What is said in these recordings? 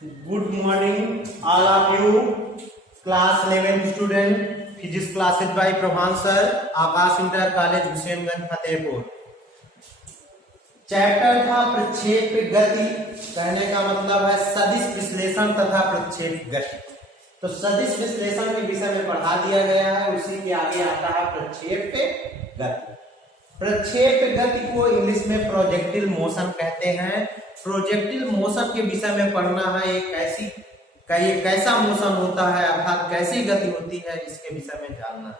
Good morning, all of you. Class 11 student, physics classes by Prabhan sir, Aakash inter college Husainganj Fatehpur. Chapter था प्रक्षेप गति। कहने का मतलब है सदिश विश्लेषण तथा प्रक्षेप गति। तो सदिश विश्लेषण के विषय में पढ़ा दिया गया है, उसी के आगे आता है प्रक्षेप गति। प्रक्षेप गति को इंग्लिश में प्रोजेक्टिल मोशन कहते हैं। प्रोजेक्टिल मोशन के विषय में पढ़ना है, ये कैसा मोशन होता है अर्थात कैसी गति होती है, इसके विषय में जानना है।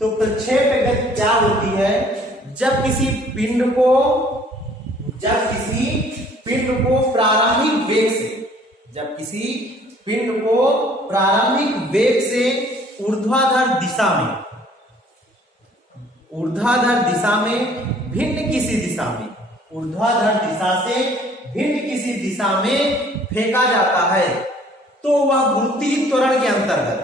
तो प्रक्षेप गति क्या होती है? जब किसी पिंड को प्रारंभिक वेग से ऊर्ध्वाधर दिशा में भिन्न किसी दिशा में फेंका जाता है, तो वह गुरुत्वीय त्वरण के अंतर्गत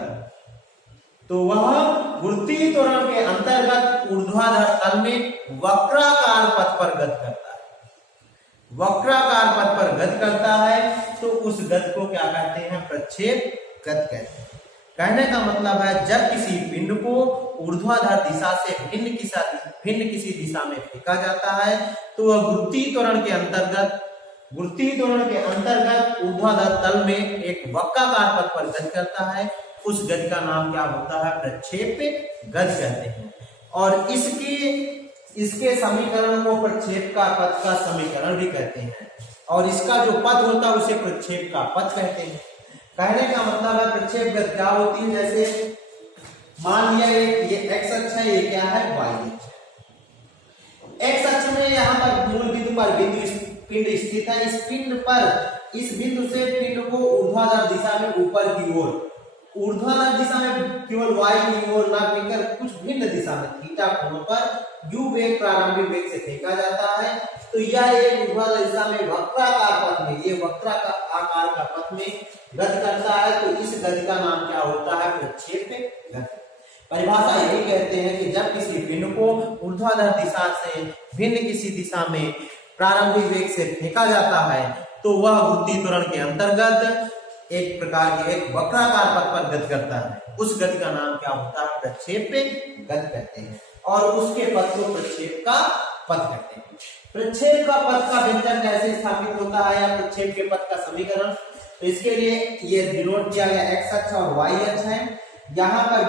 ऊर्ध्वाधर तल में वक्राकार पथ पर गति करता है। तो उस गति को क्या कहते हैं? प्रक्षेप गति कहते हैं। कहने का मतलब है जब किसी पिंड को ऊर्ध्वाधर दिशा से भिन्न किसी दिशा में फेंका जाता है, तो वह गुरुत्वीय त्वरण के अंतर्गत ऊर्ध्वाधर तल में एक वक्राकार पथ पर गति करता है। उस गति का नाम क्या होता है? प्रक्षेप गति कहते हैं। और इसके समीकरण को प्रक्षेप का पथ का समीकरण भी कहते हैं, और इसका जो पथ होता है उसे प्रक्षेप का पथ कहते हैं। कहने का मतलब है प्रक्षेप गति क्या होती है? जैसे मान लिया ये एक्स अक्ष है, ये क्या है? वाई अक्ष है। एक्स अक्ष में यहाँ पर मूल बिंदु पर पिंड स्थित है। इस बिंदु से पिंड को ऊर्ध्वाधर दिशा में ऊपर की ओर, ऊर्ध्वाधर दिशा में केवल वाई की ओर ना फेंककर कुछ भिन्न दिशा में थीटा कोण पर यू वेग प्रारंभिक वेग से फेंका जाता है। तो यह एक ऊर्ध्वाधर दिशा में वक्राकार पथ में, ये वक्राकार का पथ में गति करता है। तो इस गति का नाम क्या होता है? प्रक्षेप गति। परिभाषा यही कहते हैं कि जब किसी पिंड को ऊर्ध्वाधर दिशा से भिन्न किसी दिशा में प्रारंभिक वेग से फेंका जाता है, तो वह गुरुत्वीय त्वरण के अंतर्गत एक प्रकार के एक वक्राकार पथ पर गति करता है। उस गति का नाम क्या होता है? प्रक्षेप गति कहते हैं, और उसके पथ को प्रक्षेप का पथ कहते हैं। प्रक्षेप का पथ का व्यंजक कैसे स्थापित होता है या प्रक्षेप के पथ का समीकरण? तो इसके लिए ये डिनोट किया गया एक्स अक्ष और वाई अक्ष है। यहाँ पर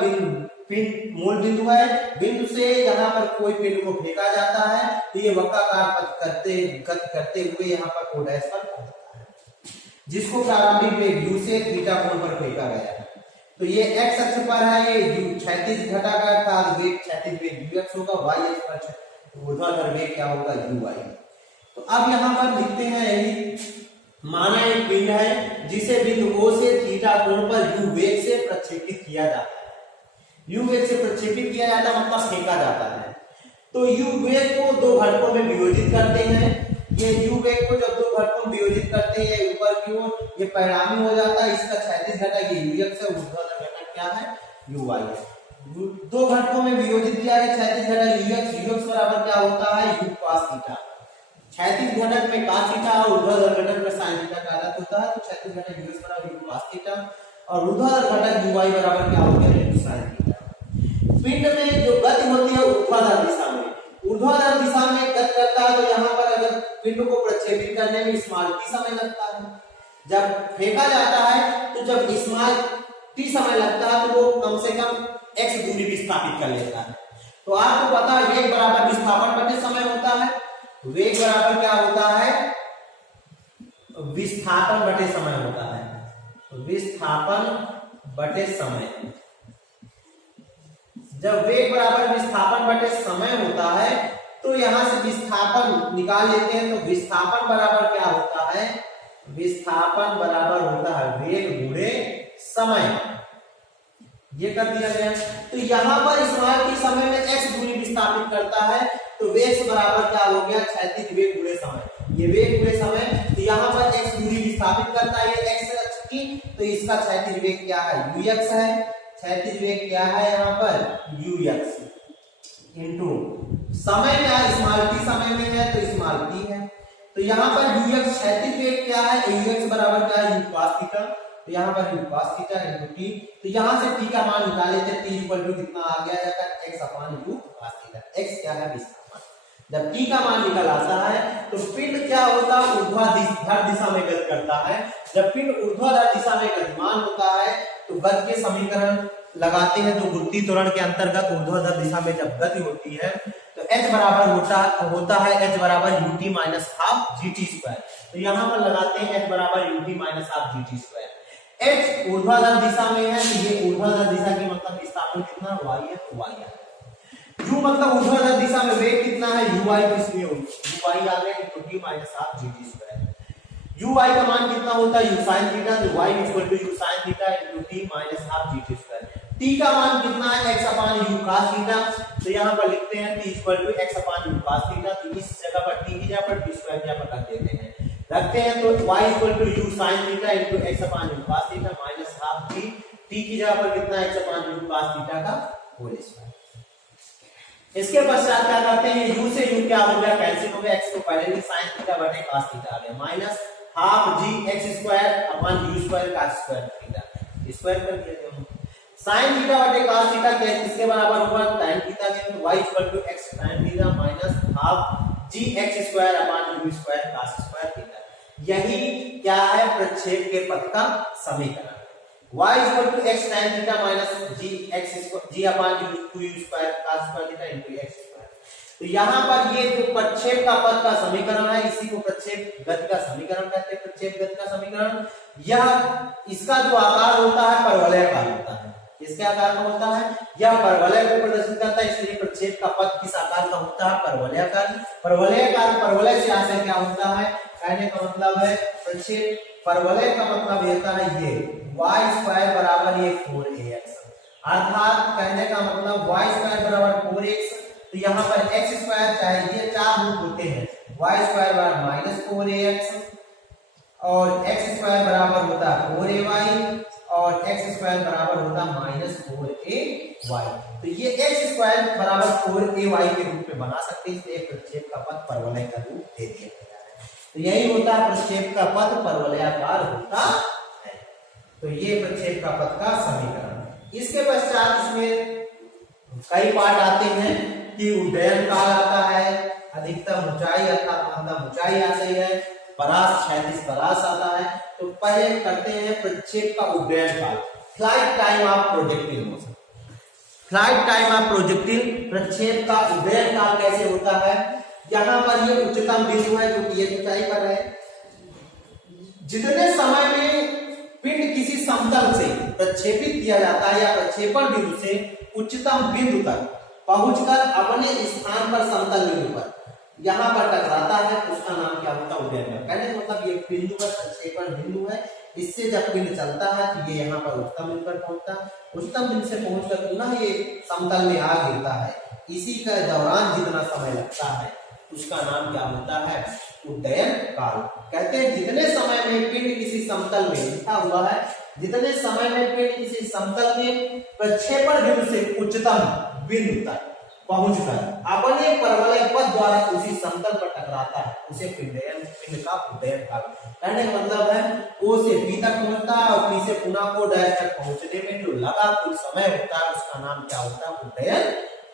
मूल बिंदु है, बिंदु से यहाँ पर कोई पिंड को फेंका जाता है, तो ये वक्राकार पथ गति करते हुए यहाँ पर ओ डैश पर पहुंचता है, जिसको प्रारंभिक वेग u से थीटा कोण पर फेंका गया है। तो ये x अक्ष पर है, ये क्षैतिज घटा का अर्थात वेग क्षैतिज वेग ux होगा, y अक्ष पर ऊर्ध्वाधर वेग क्या होगा? uy। तो अब यहाँ पर लिखते हैं यही, माना एक पिंड है जिसे बिंदु O से थीटा कोण पर u वेग से प्रक्षेपित किया जाता है। u वेग से प्रक्षेपित किया जाता है मतलब फेंका जाता है। तो u वेग को दो घटकों में वियोजित करते हैं। ये u वेग को जब दो घटकों में वियोजित करते हैं ऊपर की ओर, ये परिणामी हो जाता है। इसका क्षैतिज घटक ये ux है, ऊर्ध्वाधर घटक क्या है? uy है। दो घटकों में वियोजित किया है क्षैतिज घटक ux बराबर क्या होता है? u cos theta. क्षैतिज घटक में cos थीटा और ऊर्ध्वाधर घटक में sin थीटा का आदत होता है। तो क्षैतिज घटक ux बराबर u cos थीटा और ऊर्ध्वाधर घटक uy बराबर क्या हो गया? u sin theta. पिंड में जो गति होती है ऊर्ध्वाधर दिशा में गति करता है, तो यहाँ पर अगर पिंड को प्रक्षेपित करने में स्मॉल t समय लगता है। जब फेंका जाता है तो जब स्मॉल t समय लगता है तो वो कम से कम x दूरी विस्थापित कर लेता है। तो आपको पता है वेग बराबर विस्थापन बटे समय होता है। वेग बराबर क्या होता है? विस्थापन बटे समय होता है। विस्थापन बटे समय। जब वेग बराबर विस्थापन बटे समय होता है तो यहां से विस्थापन निकाल लेते हैं। तो विस्थापन बराबर क्या होता है? विस्थापन बराबर होता है वेग गुणे समय। ये कर दिया गया। तो यहाँ पर स्मॉल t समय में x दूरी विस्थापित करता है, तो वेग बराबर क्या हो गया? क्षैतिज वेग गुणे समय। ये वेग गुणे समय, तो यहाँ पर x दूरी विस्थापित करता है x अक्ष की, तो इसका क्षैतिज वेग क्या है? ux है। क्षैतिज वेग क्या है यहाँ पर? ux इनटू समय में स्मॉल t समय में है तो स्मॉल t है। तो यहाँ पर ux क्षैतिज वेग क्या है, ux बराबर क्या है, u cos थीटा। तो यहाँ पर u cos theta into t, तो यहाँ से t का मान निकाले थे, t इक्वल टू कितना आ गया जाएगा, x upon u cos theta. x क्या है, विस्थापन। जब t का मान निकल आता है तो पिंड क्या होता है, ऊर्ध्वाधर दिशा में गति करता है। जब पिंड ऊर्ध्वाधर दिशा में गतिमान होता है तो गति के समीकरण लगाते हैं, तो गुरुत्वीय त्वरण के अंतर्गत ऊर्ध्वाधर दिशा में जब गति होती है तो h बराबर होता है h बराबर ut minus half gt square. तो यहाँ पर लगाते हैं h बराबर ut minus half gt square. h ऊर्ध्वाधर दिशा में है तो ये ऊर्ध्वाधर दिशा की मतलब विस्थापन कितना y है, तो y है। u मतलब ऊर्ध्वाधर दिशा में वेग कितना है, uy, किसमें होगा uy आ गया into t minus half gt square. uy का मान कितना होता है, u sin थीटा, तो y equal to u sin theta into t minus half gt square. t का मान कितना है, x upon u cos theta, तो यहाँ पर लिखते हैं t equal to x upon u cos theta. तो इस जगह पर t की जगह पर t स्क्वायर की जगह पर रख देते हैं, रखते हैं तो y equal to u sin theta into x upon u cos theta minus half t, t की जगह पर कितना x upon u cos theta का होल स्क्वायर। इसके पश्चात क्या करते हैं, u से u क्या हो गया, कैंसिल हो गया, x को पहले ही sin थीटा बटे cos थीटा आ गया, minus half g x square upon u square cos square theta, square कर दिया हम। sin थीटा बटे cos थीटा किसके बराबर होगा, tan थीटा के, तो y equal to x tan theta minus half g x square upon u square cos square theta. यही क्या है, प्रक्षेप के पथ का समीकरण। y equal to x tan theta minus g upon u square cos square theta into x square. तो यहाँ पर ये जो प्रक्षेप का पथ का समीकरण है, इसी को प्रक्षेप गति का समीकरण कहते हैं। प्रक्षेप गति का समीकरण, यह इसका जो आकार होता है परवलयाकार होता है। इसके आकार का होता है, यह परवलय को प्रदर्शित करता है, इसलिए प्रक्षेप का पथ किस आकार का होता है, परवलयाकार। परवलयाकार, परवलय से आशय क्या होता है, कहने का मतलब है प्रक्षेप परवलय का मतलब होता है ये y स्क्वायर बराबर ये 4ax, अर्थात कहने का मतलब y स्क्वायर बराबर 4x। तो यहाँ पर x स्क्वायर चाहे ये चार रूप होते हैं, y स्क्वायर बराबर माइनस 4ax और x स्क्वायर बराबर होता है 4ay और x स्क्वायर बराबर होता है माइनस 4ay। तो ये x स्क्वायर बराबर 4ay के रूप में बना सकते हैं, इसलिए प्रक्षेप का पथ परवलय का रूप दे दिया गया है। तो यही होता है प्रक्षेप का पथ परवलयाकार होता है। तो ये प्रक्षेप का पथ का समीकरण। इसके पश्चात इसमें कई पार्ट आते हैं कि उड्डयन काल आता है, अधिकतम ऊंचाई अर्थात न्यूनतम ऊंचाई आती है, परास क्षैतिज परास आता है। तो पहले करते हैं प्रक्षेप का उड्डयन काल, flight time of projectile motion. Flight time of projectile, प्रक्षेप का उड्डयन काल कैसे होता है, यहाँ पर ये उच्चतम बिंदु है जो कि ये ऊंचाई पर है। जितने समय में पिंड किसी समतल से प्रक्षेपित किया जाता है या प्रक्षेपण बिंदु से उच्चतम बिंदु तक पहुंचकर अपने स्थान पर समतल बिंदु पर यहाँ पर टकराता है, उसका नाम क्या होता है, उड्डयन काल। कहने का मतलब ये बिंदु पर प्रक्षेपण बिंदु है, इससे जब पिंड चलता है तो ये यहाँ पर उच्चतम बिंदु पर पहुंचता है, उच्चतम बिंदु से पहुंचकर पुनः ये समतल में आ गिरता है। इसी के दौरान जितना समय लगता है उसका नाम क्या होता है, उड्डयन काल। कहते हैं जितने समय में पिंड किसी समतल में, लिखा हुआ है जितने समय में पिंड किसी समतल में प्रक्षेपण बिंदु से उच्चतम बिंदु तक पहुंचकर अपने परवलय पथ द्वारा उसी समतल पर टकराता है, उसे पिंड का उड्डयन काल। कहने का मतलब है O से P तक पहुंचता है और P से पुनः O डैश तक पहुंचने में जो लगा कुछ समय होता है उसका नाम क्या होता है, उड्डयन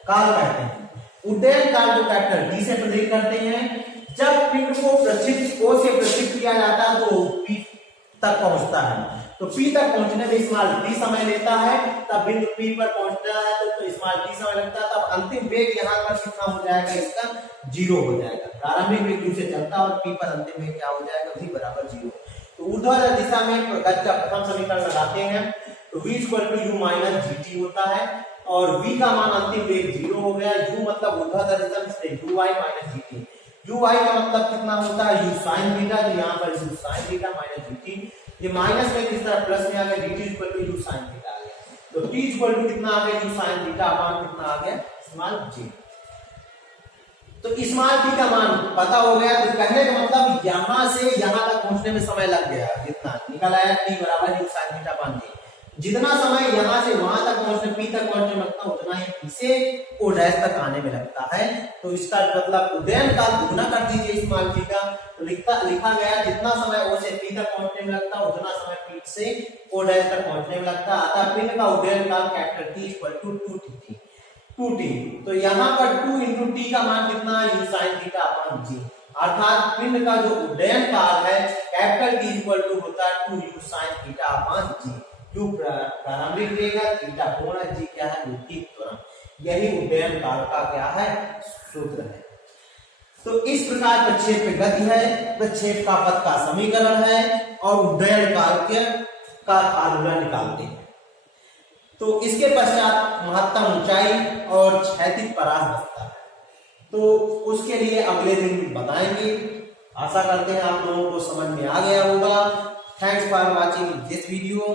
काल कहते हैं। उड्डयन काल जो कैपिटल D से प्रतीक करते हैं, जब पिंड को प्रक्षेपित O से प्रक्षेपित किया जाता है तो P तक पहुंचता है, तो P तक पहुंचने में स्मॉल d समय लेता है, तब बिंदु P पर पहुंचना है तो स्मॉल d समय लगता है, तब अंतिम वेग यहाँ पर कितना हो जाएगा, इसका 0 हो जाएगा। प्रारंभिक वेग u से चलता है और P पर अंतिम वेग क्या हो जाएगा, v बराबर 0। तो ऊर्ध्वाधर दिशा में गति का प्रथम समीकरण लगाते हैं तो v equal to u minus gt होता है और v का मान अंतिम वेग 0 हो गया। u मतलब ऊर्ध्वाधर दिशा में इसलिए uy माइनस gt, uy का मतलब कितना होता है u sin थीटा, तो यहाँ पर u sin theta minus gt, ये माइनस में किस तरह प्लस में आ गया, dt equal to u sin theta आ गया। तो t इक्वल टू कितना आ गया, u sin थीटा अपान कितना आ गया, स्मॉल g। तो स्मॉल t का मान पता हो गया, तो कहने का मतलब यहां से यहां तक पहुंचने में समय लग गया, जितना निकल आया t बराबर u sin theta upon g। जितना समय यहाँ से वहां तक पहुंचने पी तक पहुंचने में लगता है उतना ही पी से ओ डैश तक आने में लगता है। तो इसका मतलब उड्डयन काल दुगुना कर दीजिए इस मालवी का। तो लिखा गया जितना समय ओ से पी तक पहुंचने में लगता है उतना समय पी से ओ डैश तक पहुंचने में लगता है। अतः पिंड का उड्डयन काल capital T equal to 2t। तो यहाँ पर 2 इंटू टी का मान कितना है, यू साइन थीटा अपॉन जी। अर्थात पिंड का जो उड्डयन काल है कैपिटल टी इक्वल टू होता है 2 u sine theta upon g. U प्रारंभिक वेग है, थीटा कोण है, जी क्या है, भौतिक त्वरण। यही उड्डयन काल का क्या है, सूत्र है। तो इस प्रकार प्रक्षेप गति है, प्रक्षेप का पथ का समीकरण है और उड्डयन काल का फार्मूला निकालते हैं। तो इसके पश्चात महत्तम ऊंचाई और क्षैतिज पराकाष्ठा है, तो उसके लिए अगले दिन बताएंगे। आशा करते हैं आप लोगों को समझ में आ गया होगा। Thanks for watching this video.